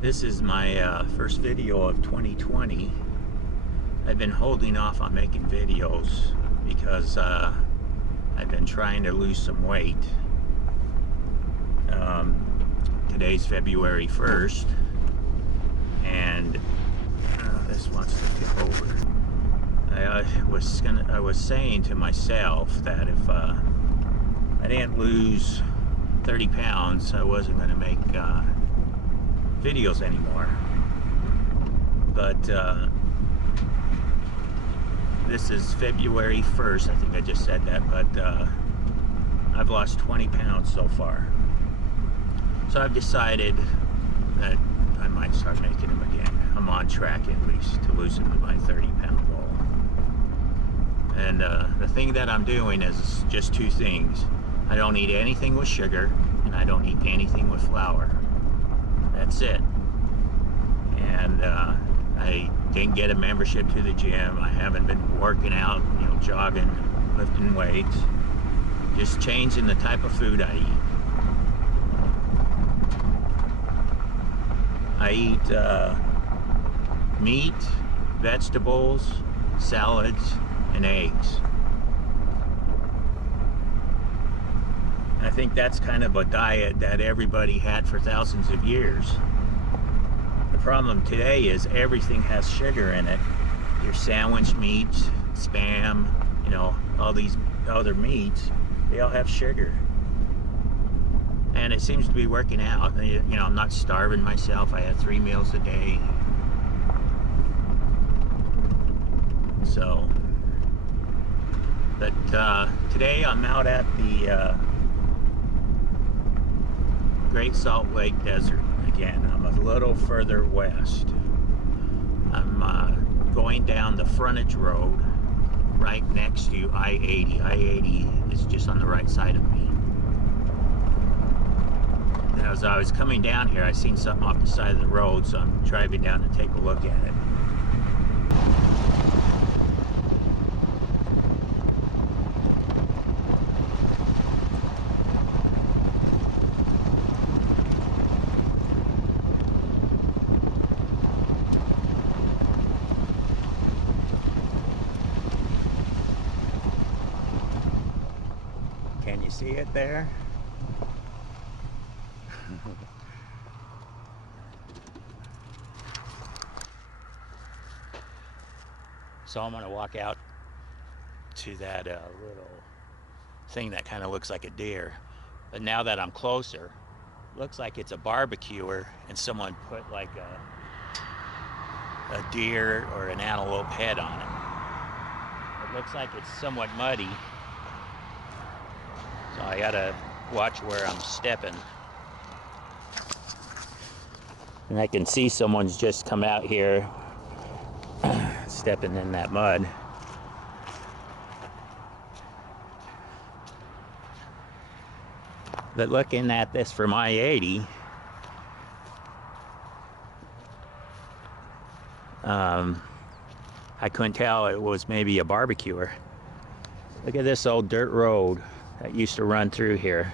This is my first video of 2020. I've been holding off on making videos because I've been trying to lose some weight. Today's February 1st, and this wants to tip over. I was saying to myself that if I didn't lose 30 pounds, I wasn't going to make videos anymore. But this is February 1st, I think I just said that, but I've lost 20 pounds so far. So I've decided that I might start making them again. I'm on track at least to losing my 30-pound goal. And the thing that I'm doing is just two things. I don't eat anything with sugar, and I don't eat anything with flour. That's it. And I didn't get a membership to the gym. I haven't been working out, jogging, lifting weights. Just changing the type of food I eat. I eat meat, vegetables, salads, and eggs. I think that's kind of a diet that everybody had for thousands of years. The problem today is everything has sugar in it. Your sandwich meats, Spam, all these other meats, they all have sugar. And it seems to be working out. I'm not starving myself. I have 3 meals a day. So, but today I'm out at the Great Salt Lake Desert again. I'm a little further west. I'm going down the frontage road right next to I-80. I-80 is just on the right side of me. And as I was coming down here, I seen something off the side of the road, so I'm driving down to take a look at it. Can you see it there? So I'm going to walk out to that little thing that kind of looks like a deer. But now that I'm closer, looks like it's a barbecuer, and someone put like a deer or an antelope head on it. It looks like it's somewhat muddy, so I gotta watch where I'm stepping. And I can see someone's just come out here stepping in that mud. But looking at this from I-80, I couldn't tell it was maybe a barbecuer. Look at this old dirt road that used to run through here.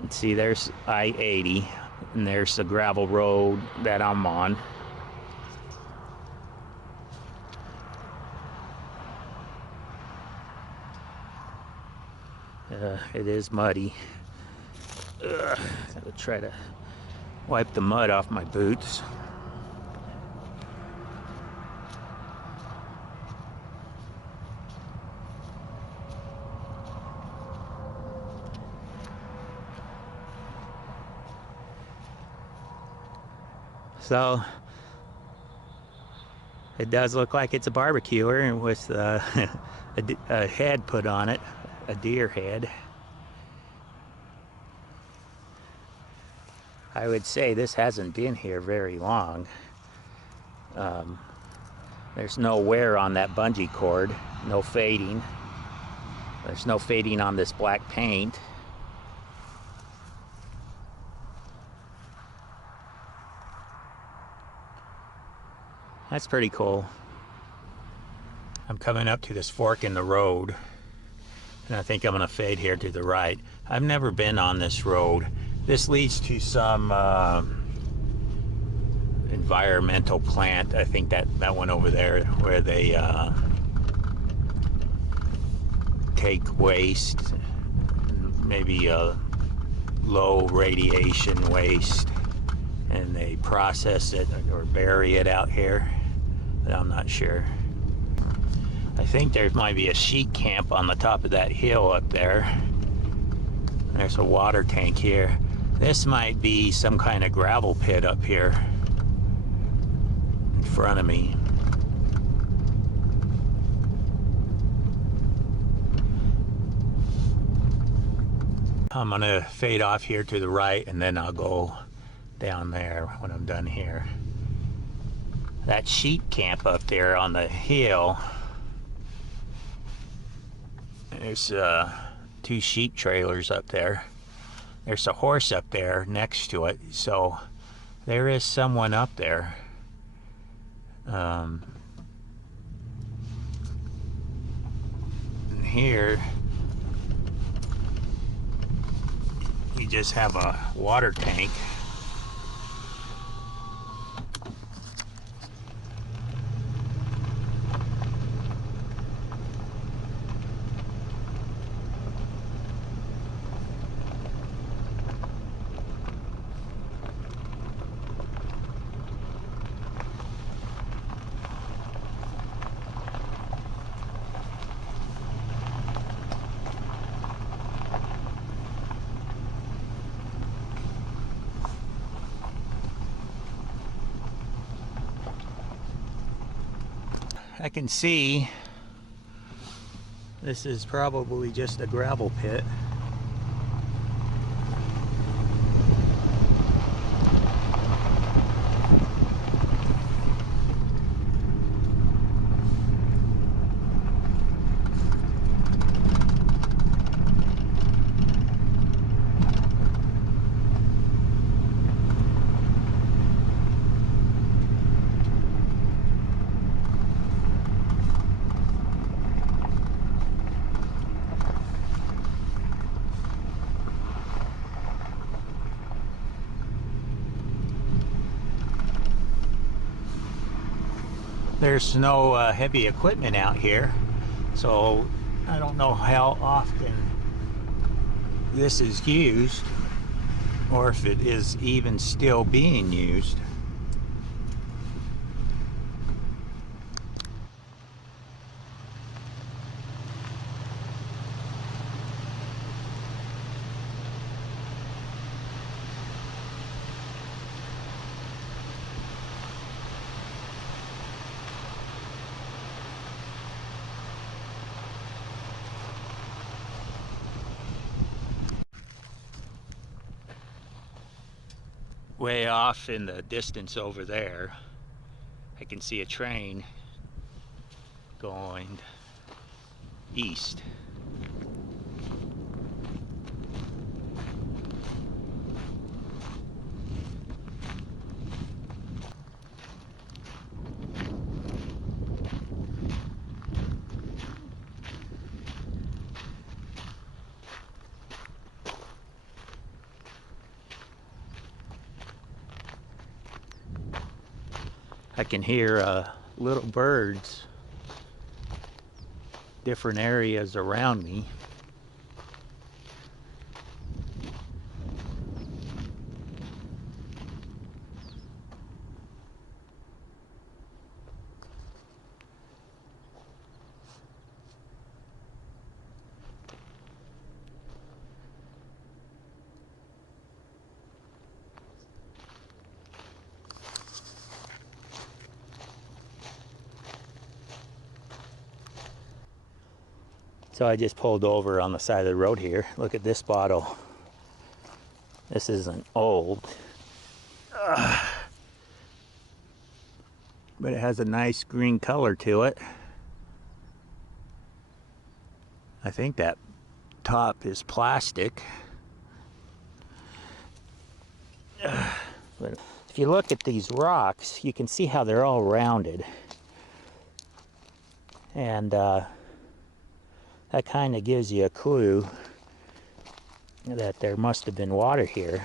And see, there's I-80, and there's the gravel road that I'm on. It is muddy. Gotta try to wipe the mud off my boots. So it does look like it's a barbecuer with a head put on it, a deer head. I would say this hasn't been here very long. There's no wear on that bungee cord, no fading. There's no fading on this black paint. That's pretty cool. I'm coming up to this fork in the road, and I think I'm gonna fade here to the right. I've never been on this road. This leads to some environmental plant. I think that one over there where they take waste, maybe low radiation waste, and they process it or bury it out here. But I'm not sure. I think there might be a sheep camp on the top of that hill up there. There's a water tank here. This might be some kind of gravel pit up here in front of me. I'm gonna fade off here to the right, and then I'll go down there when I'm done here. That sheep camp up there on the hill, there's 2 sheep trailers up there. There's a horse up there next to it, so there is someone up there. And here we just have a water tank. I can see this is probably just a gravel pit. There's no heavy equipment out here, so I don't know how often this is used or if it is even still being used. Way off in the distance over there, I can see a train going east. I can hear little birds, different areas around me. So I just pulled over on the side of the road here. Look at this bottle. This isn't old, but it has a nice green color to it. I think that top is plastic. But if you look at these rocks, you can see how they're all rounded. And that kind of gives you a clue that there must have been water here.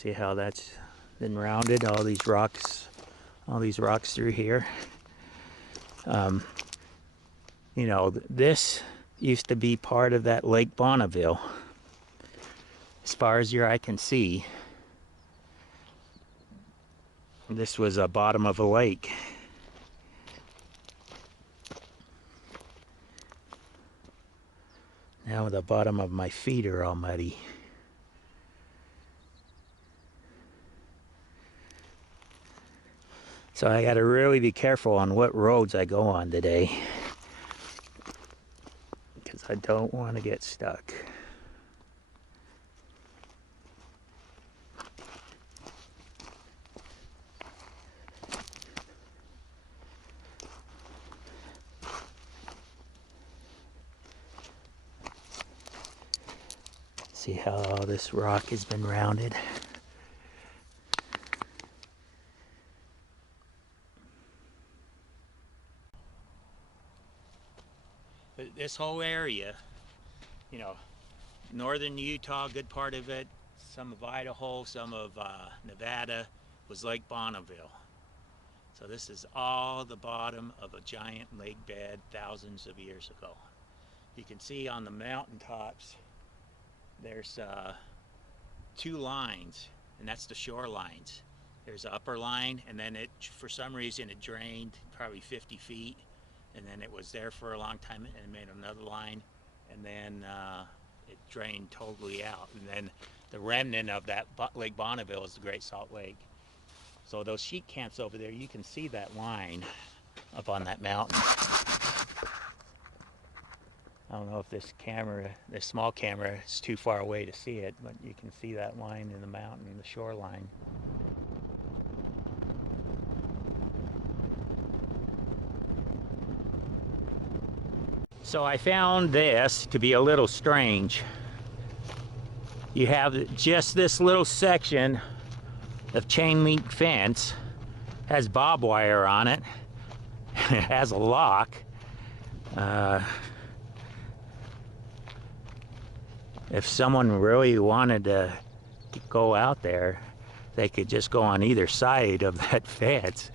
See how that's been rounded, all these rocks through here. You know, this used to be part of that Lake Bonneville. As far as your eye can see, this was a bottom of a lake. Now the bottom of my feet are all muddy. So I gotta really be careful on what roads I go on today, because I don't want to get stuck. See how all this rock has been rounded. But this whole area, you know, northern Utah, good part of it, some of Idaho, some of Nevada, was Lake Bonneville. So this is all the bottom of a giant lake bed thousands of years ago. You can see on the mountaintops, there's two lines, and that's the shorelines. There's an upper line, and then for some reason it drained probably 50 feet, and then it was there for a long time, and it made another line, and then it drained totally out. And then the remnant of that Lake Bonneville is the Great Salt Lake. So those sheep camps over there, you can see that line up on that mountain. I don't know if this small camera is too far away to see it, but you can see that line in the mountain, the shoreline. So I found this to be a little strange. You have just this little section of chain link fence, has barbed wire on it, it has a lock. If someone really wanted to go out there, they could just go on either side of that fence.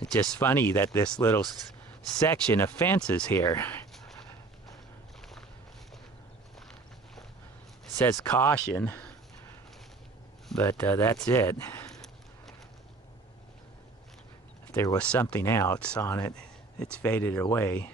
It's just funny that this little section of fence is here. It says caution, but that's it. If there was something else on it, it's faded away.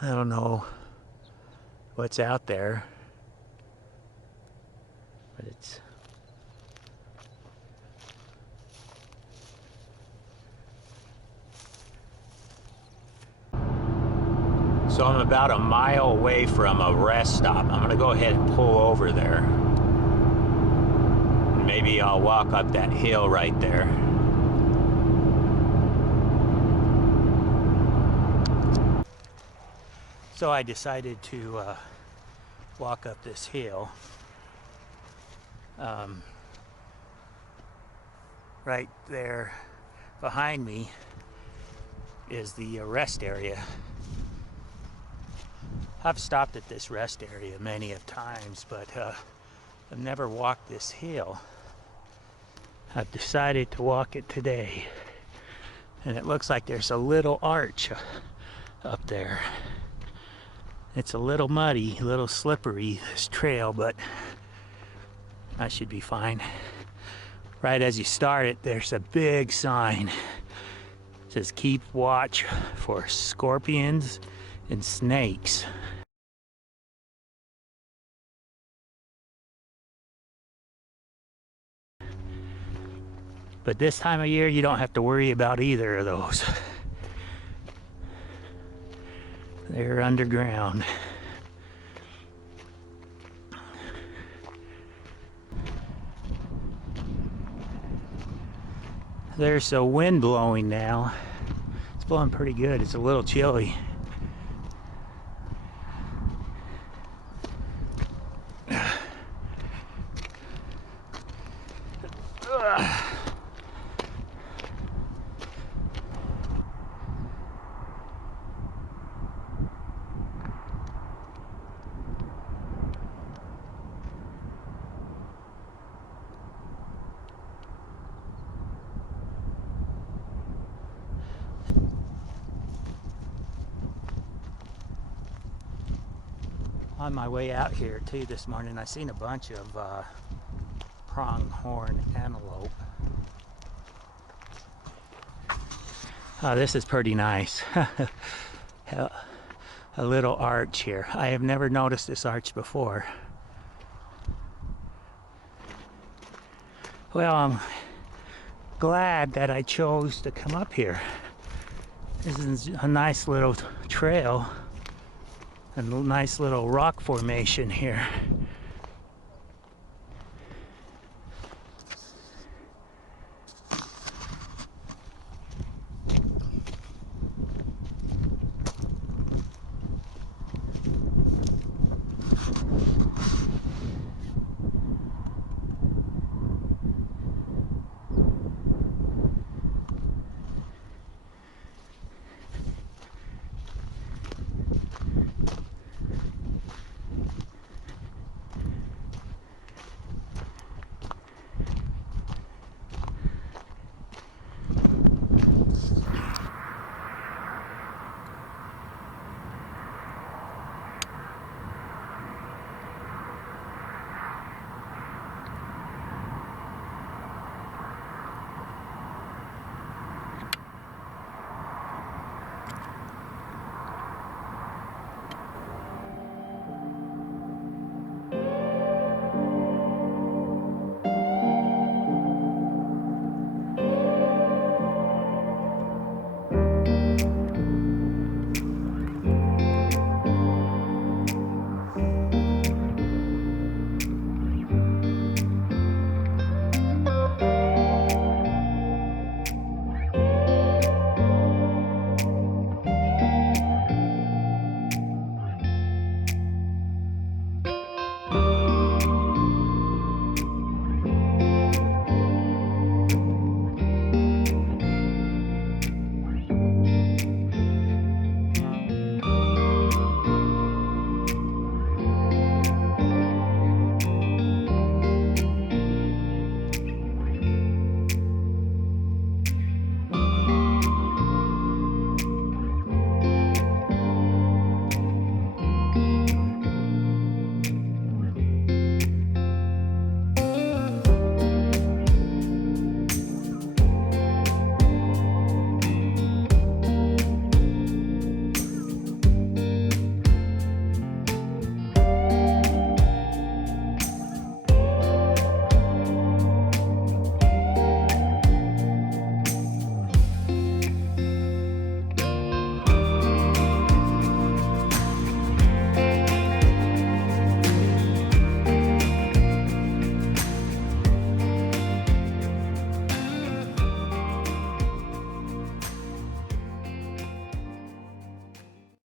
I don't know what's out there, but it's so I'm about a mile away from a rest stop. I'm gonna go ahead and pull over there. Maybe I'll walk up that hill right there. So I decided to walk up this hill. Right there behind me is the rest area. I've stopped at this rest area many of times, but I've never walked this hill. I've decided to walk it today, and it looks like there's a little arch up there. It's a little muddy, a little slippery, this trail, but I should be fine. Right as you start it, there's a big sign. It says, "Keep watch for scorpions and snakes." But this time of year, you don't have to worry about either of those. They're underground. There's a wind blowing now. It's blowing pretty good. It's a little chilly. On my way out here too this morning, I seen a bunch of pronghorn antelope. Oh, this is pretty nice. A little arch here. I have never noticed this arch before. Well, I'm glad that I chose to come up here. This is a nice little trail and a nice little rock formation here.